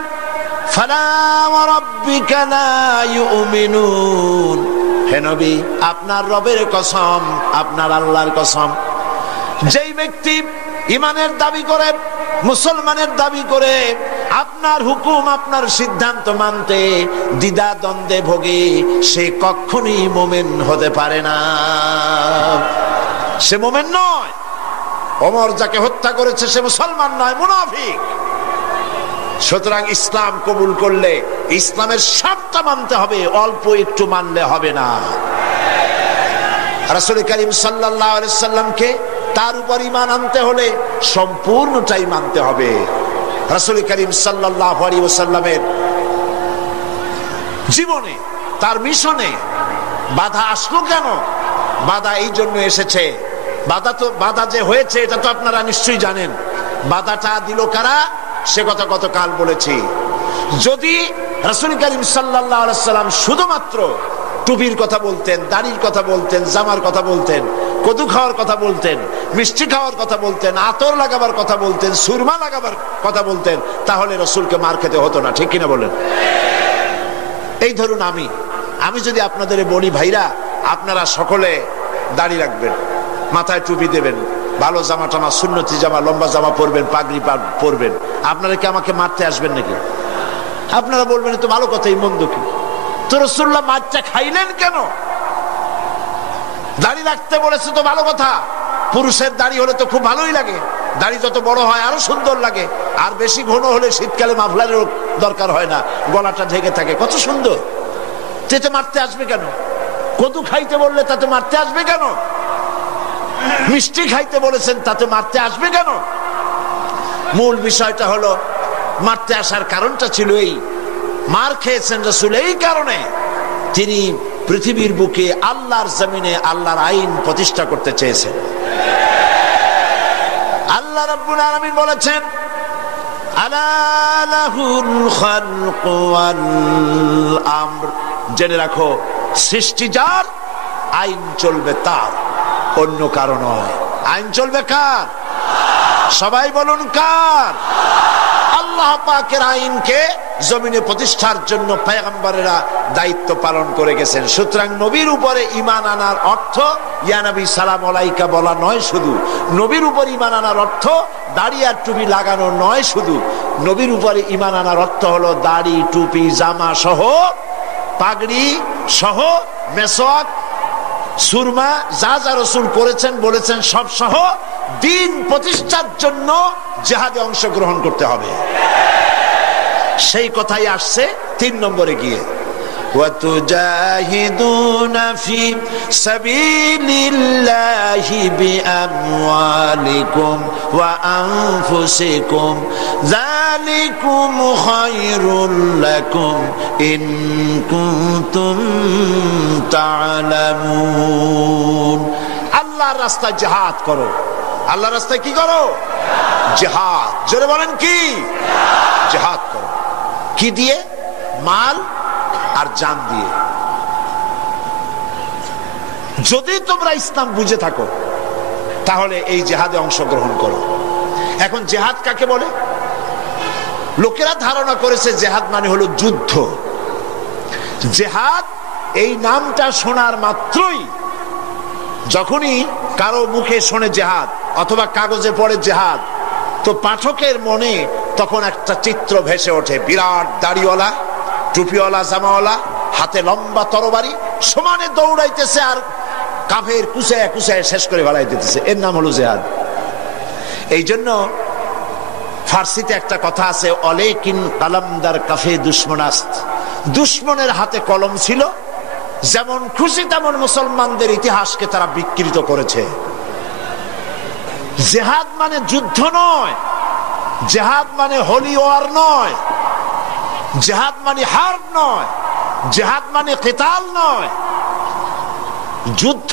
ফালা ওয়া রাব্বিকা লা ইউমিনুন। হে নবী, আপনার রবের কসম, আপনার আল্লাহর কসম, যেই ব্যক্তি ঈমানের দাবি করে, মুসলমানের দাবি করে, আপনার হুকুম, আপনার সিদ্ধান্ত মানতে দ্বিধা দ্বন্দ্বে ভোগে, সে কখনোই মুমিন হতে পারে না। সে মুমিন নয়। ওমর যাকে হত্যা করেছে সে মুসলমান নয়, মুনাফিক। সুতরাং ইসলাম কবুল করলে ইসলামের সবটা মানতে হবে, অল্প একটু মানলে হবে না। রাসূল করিম সাল্লাল্লাহু আলাইহি ওয়াসাল্লামকে তার উপর ঈমান আনতে হলে সম্পূর্ণটাই মানতে হবে। রাসূল করিম সাল্লাল্লাহু আলাইহি ওয়াসাল্লামের জীবনে, তার মিশনে বাধা আসলো কেন? বাধা এই জন্য এসেছে, বাধা যে হয়েছে এটা তো আপনারা নিশ্চয়ই জানেন। বাধাটা দিল কারা? সে কথা গতকাল বলেছি। যদি রাসূল করিম সাল্লাল্লাহু আলাইহি ওয়াসাল্লাম শুধুমাত্র টুপির কথা বলতেন, দাড়ির কথা বলতেন, জামার কথা বলতেন, কদু খাওয়ার কথা বলতেন, মিষ্টি খাওয়ার কথা বলতেন, আতর লাগাবার কথা বলতেন, সুরমা লাগাবার কথা বলতেন, তাহলে রাসূলকে মার খেতে হতো না। ঠিক কিনা বলেন? এই ধরুন আমি যদি আপনাদের বলি, ভাইরা আপনারা সকলে দাড়ি রাখবেন, মাথায় টুপি দেবেন, ভালো জামা টামা, সুন্নতি জামা, লম্বা জামা পরবেন, পাগড়ি পরবেন, আপনারা কি আমাকে মারতে আসবেন নাকি? আপনারা বলবেন তো ভালো কথা, এই মন্দ কি? তো রাসূলুল্লাহ মারটা খাইলেন কেন? দাড়ি রাখতে বলেছে তো ভালো কথা। পুরুষের দাড়ি হলে তো খুব ভালোই লাগে, দাড়ি যত বড় হয় আরো সুন্দর লাগে, আর বেশি ঘন হলে শীতকালে মাফলারের দরকার হয় না, গলাটা ঢেকে থাকে, কত সুন্দর। তেতে মারতে আসবে কেন? কদু খাইতে বললে তাতে মারতে আসবে কেন? মিষ্টি খাইতে বলেছেন, তাতে মারতে আসবে কেন? মূল বিষয়টা হলো, মারতে আসার কারণটা ছিল এই, মার খেয়েছেন রাসূল এই কারণে, তিনি পৃথিবীর বুকে আল্লাহর জমিনে আল্লাহর আইন প্রতিষ্ঠা করতে চেয়েছেন। আল্লাহ রাব্বুল আলামিন বলেছেন আলা লাহুল খালকু ওয়াল আমর, জেনে রাখো সৃষ্টি যার, আইন চলবে তার, অন্য কারো নয়। আইন চলবে কার? সবাই বলুন কার? আল্লাহ পাকের আইনকে জমিনে প্রতিষ্ঠার জন্য পয়গম্বরেরা দায়িত্ব পালন করে গেছেন। সুতরাং নবীর উপরে ঈমান আনার অর্থ ইয়া নবী সালাম আলাইকা বলা নয় শুধু। নবীর উপর ঈমান আনার অর্থ দাড়ি আর টুপি লাগানো নয় শুধু। নবীর উপরে ঈমান আনার অর্থ হলো দাড়ি, টুপি, জামা সহ, পাগড়ি সহ, মেসওয়াক, সুরমা, যা যা রাসূল করেছেন বলেছেন সব সহ দিন প্রতিষ্ঠার জন্য জিহাদে অংশগ্রহণ করতে হবে। সেই কথাই আসছে 3 নম্বরে গিয়ে, وَتُجَاهِدُونَ فِي سَبِيلِ اللَّهِ بِأَمْوَالِكُمْ وَأَنفُسِكُمْ ذَلِكُمْ خَيْرٌ لَكُمْ إِن كُنتُمْ تَعْلَمُونَ। আল্লাহর রাস্তায় জিহাদ করো। আল্লাহর রাস্তায় কি করো? জিহাদ। জোরে বলেন কি? জিহাদ করো। কি দিয়ে? মাল আর জান দিয়ে। যদি তোমরা ইসলাম বুঝে থাকো তাহলে এই জিহাদে অংশগ্রহণ করো। এখন জিহাদ কাকে বলে? লোকেরা ধারণা করেছে জিহাদ মানে হলো যুদ্ধ। জিহাদ এই নামটা শোনার মাত্রই, যখনই কারো মুখে শোনে জিহাদ অথবা কাগজে পড়ে জিহাদ, তো পাঠকের মনে তখন একটা চিত্র ভেসে ওঠে। বিরাট দাড়িওয়ালা, টুপিওয়ালা, জামাওয়ালা, হাতে লম্বা তরবারি, সমানে দৌড়াইতেছে আর কাফের কুচায় কুচায় শেষ করে ফেলাই দিতেছে। এর নাম হলো জিহাদ। এই জন্য ফার্সিতে একটা কথা আছে, অলেকিন কালামদার কাফে দুশ্মনাস্ত। দুশ্মনের হাতে কলম ছিল, যেমন খুশি তেমন মুসলমানদের ইতিহাসকে তারা বিকৃত করেছে। জিহাদ মানে যুদ্ধ নয়, জিহাদ মানে হোলি ওয়ার নয়, জিহাদ মানে হার্ব নয়, জিহাদ মানে কিতাল নয়। যুদ্ধ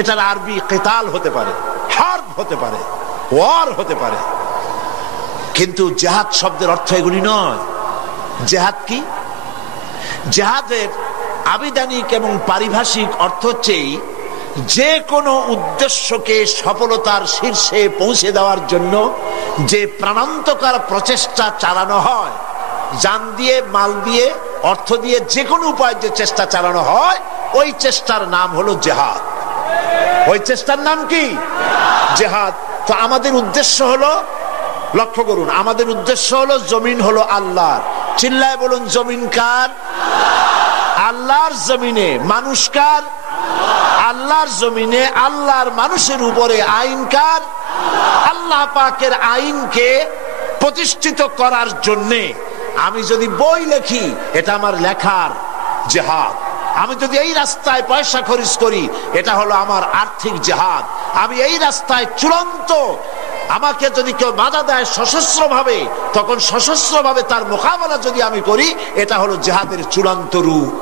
এটার আরবি কিতাল হতে পারে, হার্ব হতে পারে, ওয়ার হতে পারে, কিন্তু জিহাদ শব্দের অর্থ এগুলি নয়। জিহাদ কি? জিহাদের আবিধানিক এবং পারিভাষিক অর্থ হচ্ছে যে কোনো উদ্দেশ্যকে সফলতার শীর্ষে পৌঁছে দেওয়ার জন্য যে প্রাণান্তকার প্রচেষ্টা চালানো হয়, জান দিয়ে, মাল দিয়ে, অর্থ দিয়ে, যে কোনো উপায়ে যে চেষ্টা চালানো হয়, ওই চেষ্টার নাম হলো জিহাদ। ওই চেষ্টার নাম কি? জিহাদ। তো আমাদের উদ্দেশ্য হলো, লক্ষ্য করুন, আমাদের উদ্দেশ্য হলো জমিন হলো আল্লাহর। চিল্লায় বলুন, জমিন কার? আল্লাহর জমিনে। মানুষ কার? আল্লাহর জমিনে। আল্লাহর মানুষের উপরে আইন কার? আল্লাহ পাকের আইনকে প্রতিষ্ঠিত করার জন্যে আমি যদি বই লেখি, এটা আমার লেখার জিহাদ। আমি যদি এই রাস্তায় পয়সা খরচ করি, এটা হলো আমার আর্থিক জিহাদ। আমি এই রাস্তায় চূড়ান্ত, আমাকে যদি কেউ বাধা দেয় সশস্ত্র ভাবে, তখন সশস্ত্র ভাবে তার মোকাবেলা যদি আমি করি, এটা হলো জিহাদের চূড়ান্ত রূপ।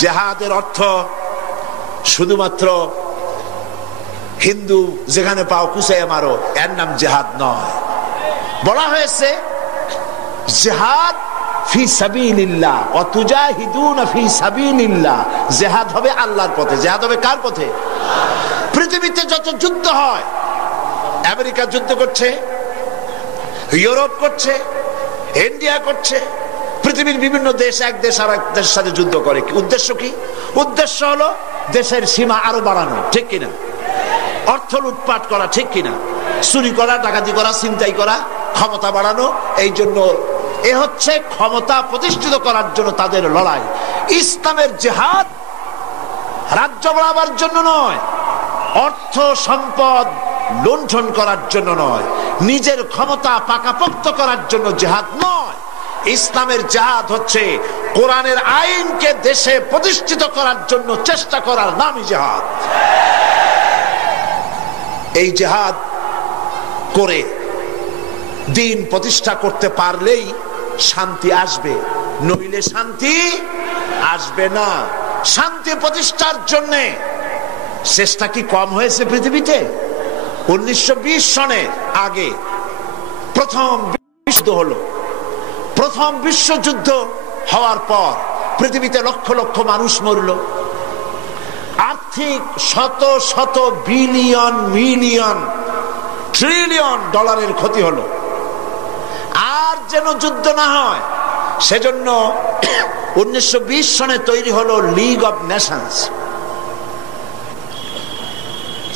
জিহাদের অর্থ শুধুমাত্র হিন্দু যেখানে পাও কুচাইয়া মারো, এর নাম জিহাদ নয়। বলা হয়েছে জিহাদ ফি সাবিলিল্লাহ ওয়া তুজাহিদুনা ফি সাবিলিল্লাহ। জিহাদ হবে আল্লাহর পথে। জিহাদ হবে কার পথে? পৃথিবীতে যত যুদ্ধ হয়, আমেরিকা যুদ্ধ করছে, ইউরোপ করছে, ইন্ডিয়া করছে, পৃথিবীর বিভিন্ন দেশ এক দেশ আর এক দেশের সাথে যুদ্ধ করে। উদ্দেশ্য কি? উদ্দেশ্য হলো দেশের সীমা আরো বাড়ানো, ঠিক কিনা? অর্থ লুটপাট করা, ঠিক কিনা? চুরি করা, ডাকাতি করা, ছিনতাই করা, ক্ষমতা বাড়ানো। এই জন্য এ হচ্ছে ক্ষমতা প্রতিষ্ঠিত করার জন্য তাদের লড়াই। ইসলামের জিহাদ রাজ্য বাড়াবার জন্য নয়, অর্থ সম্পদ লুণ্ঠন করার জন্য নয়, নিজের ক্ষমতা পাকাপোক্ত করার জন্য জিহাদ নয়। ইসলামের জিহাদ হচ্ছে কোরআনের আইনকে দেশে প্রতিষ্ঠিত করার জন্য চেষ্টা করার নামই জিহাদ। এই জিহাদ করে দিন প্রতিষ্ঠা করতে পারলেই শান্তি আসবে, নইলে শান্তি আসবে না। শান্তি প্রতিষ্ঠার জন্য চেষ্টা কি কম হয়েছে পৃথিবীতে? 1920 সনের আগে প্রথম বিশ্বযুদ্ধ হলো। প্রথম বিশ্বযুদ্ধ হওয়ার পর পৃথিবীতে লক্ষ লক্ষ মানুষ মরল, আর্থিক শত শত বিলিয়ন মিলিয়ন ট্রিলিয়ন ডলারের ক্ষতি হলো। আর যেন যুদ্ধ না হয় সেজন্য 1920 সনে তৈরি হলো লিগ অব নেশনস,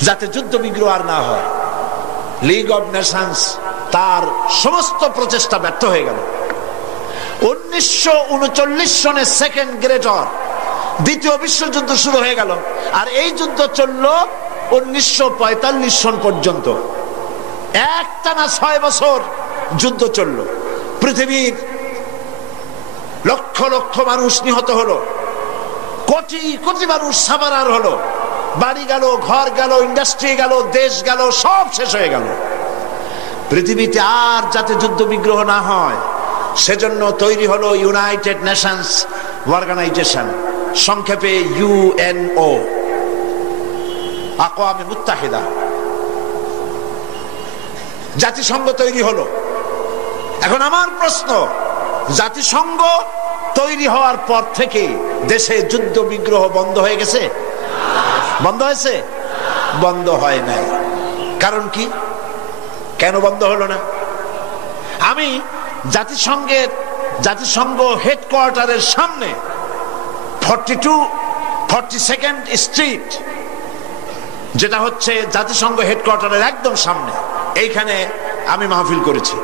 যাতে যুদ্ধ বিগ্রহ আর না হয়। লিগ অব নেশনস তার সমস্ত প্রচেষ্টা ব্যর্থ হয়ে গেল। 1939 সনে সেকেন্ড গ্রেট ওয়ার, দ্বিতীয় বিশ্বযুদ্ধ শুরু হয়ে গেল। আর এই যুদ্ধ চলল 1945 সন পর্যন্ত। একটানা 6 বছর যুদ্ধ চলল। পৃথিবীর লক্ষ লক্ষ মানুষ নিহত হলো, কোটি কোটি মানুষ সাবারার হলো, বাড়ি গেল, ঘর গেল, ইন্ডাস্ট্রি গেল, দেশ গেল, সব শেষ হয়ে গেল। পৃথিবীতে আর যাতে যুদ্ধ বিগ্রহ না হয় সেজন্য তৈরি হলো ইউনাইটেড নেশনস অর্গানাইজেশন, সংক্ষেপে ইউএনও, আকওয়ামে মুত্তাহিদা। জাতিসংঘ তৈরি হলো। এখন আমার প্রশ্ন, জাতিসংঘ তৈরি হওয়ার পর থেকে দেশে যুদ্ধ বিগ্রহ বন্ধ হয়ে গেছে? বন্ধ হয়েছে? বন্ধ হয় নাই। কারণ কি? কেন বন্ধ হলো না? আমি জাতিসংঘ হেডকোয়ার্টারের সামনে 42 স্ট্রিট, যেটা হচ্ছে জাতিসংঘ হেডকোয়ার্টারের একদম সামনে, এইখানে আমি মাহফিল করেছি।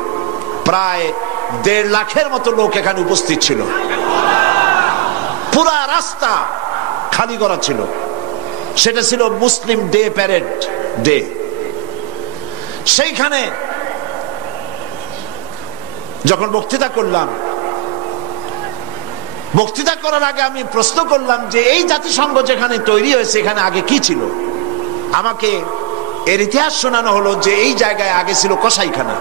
প্রায় 1.5 লাখের মতো লোক এখানে উপস্থিত ছিল। পুরা রাস্তা খালি করা ছিল। সেটা ছিল মুসলিম ডে, প্যারেড ডে। সেইখানে যখন বক্তৃতা করলাম, বক্তৃতা করার আগে আমি প্রশ্ন করলাম যে এই জাতিসংঘ যেখানে তৈরি হয়েছে এখানে আগে কি ছিল? আমাকে এর ইতিহাস শোনানো হলো যে এই জায়গায় আগে ছিল কসাইখানা।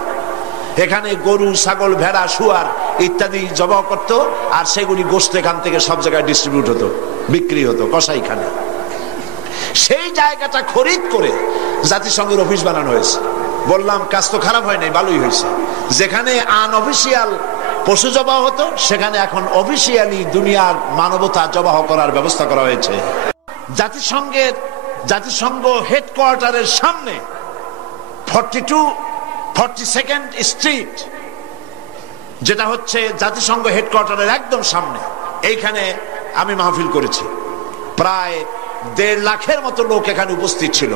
এখানে গরু, ছাগল, ভেড়া, শুয়ার ইত্যাদি জবাই করত, আর সেগুলি গোশত এখান থেকে সব জায়গায় ডিস্ট্রিবিউট হতো, বিক্রি হতো কসাইখানা। সেই জায়গাটা খরিদ করে জাতিসংঘের অফিস বানানো হয়েছে। বললাম কাজ তো খারাপ হয় নাই, ভালোই হয়েছে। যেখানে আনঅফিসিয়াল পশু জবাই হতো সেখানে এখন অফিসিয়ালি দুনিয়ার মানবতা জবাই করার ব্যবস্থা করা হয়েছে। জাতিসংঘ হেডকোয়ার্টারের সামনে 42 স্ট্রিট, যেটা হচ্ছে জাতিসংঘ হেডকোয়ার্টারের একদম সামনে, এইখানে আমি মাহফিল করেছি। প্রায় 1.5 লাখের মতো লোক এখানে উপস্থিত ছিল।